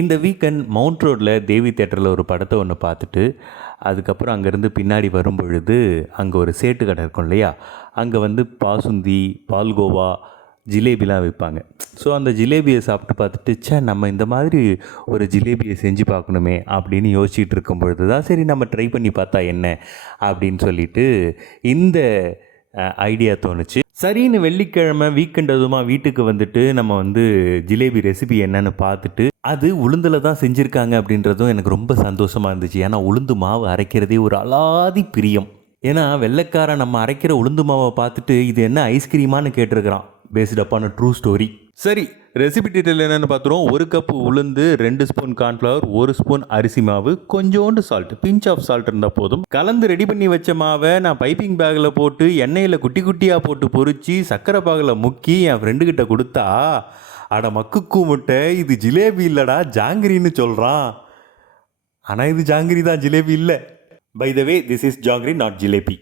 இந்த weekend mount ரோடில் தேவி தேட்டரில் ஒரு படத்தை ஒன்று பார்த்துட்டு, அதுக்கப்புறம் அங்கேருந்து பின்னாடி வரும்பொழுது, அங்கே ஒரு சேட்டு கடை இருக்கும் இல்லையா? அங்கே வந்து பாசுந்தி, பால்கோவா, ஜிலேபிலாம் விற்பாங்க. ஸோ அந்த ஜிலேபியை சாப்பிட்டு பார்த்துட்டு, ச்சே நம்ம இந்த மாதிரி ஒரு ஜிலேபியை செஞ்சு பார்க்கணுமே அப்படின்னு யோசிச்சுட்டு இருக்கும் பொழுது தான், சரி நம்ம ட்ரை பண்ணி பார்த்தா என்ன அப்படின்னு சொல்லிட்டு இந்த ஐடியா தோணுச்சு. சரின்னு வெள்ளிக்கிழமை வீக்கெண்ட் அதுமா வீட்டுக்கு வந்துட்டு நம்ம வந்து ஜிலேபி ரெசிபி என்னன்னு பார்த்துட்டு, அது உளுந்தில் தான் செஞ்சுருக்காங்க அப்படின்றதும் எனக்கு ரொம்ப சந்தோஷமாக இருந்துச்சு. ஏன்னா உளுந்து மாவு அரைக்கிறதே ஒரு அலாதி பிரியம். ஏன்னா வெள்ளைக்காரன் நம்ம அரைக்கிற உளுந்து மாவை பார்த்துட்டு இது என்ன ஐஸ்கிரீமான்னு கேட்டிருக்கிறான். பேஸ்ட் அப்பான ட்ரூ ஸ்டோரி. சரி, ரெசிபி டீட்டெயில் என்னென்னு பார்த்துருவோம். 1 கப்பு உளுந்து, 2 ஸ்பூன் கார்ன்ஃப்ளவர், 1 ஸ்பூன் அரிசி மாவு, கொஞ்சோண்டு சால்ட், பிஞ்ச் ஆஃப் சால்ட் இருந்தால் போதும். கலந்து ரெடி பண்ணி வச்ச மாவை நான் பைப்பிங் பேக்கில் போட்டு எண்ணெயில் குட்டி குட்டியாக போட்டு பொரிச்சு சக்கரை பாகில் முக்கி என் ஃப்ரெண்டுக்கிட்ட கொடுத்தா, அட மக்கு முட்டை இது ஜிலேபி இல்லைடா ஜாங்கிரின்னு சொல்கிறான். ஆனால் இது ஜாங்கிரி தான், ஜிலேபி இல்லை. By the way, this is jangiri, not jalebi.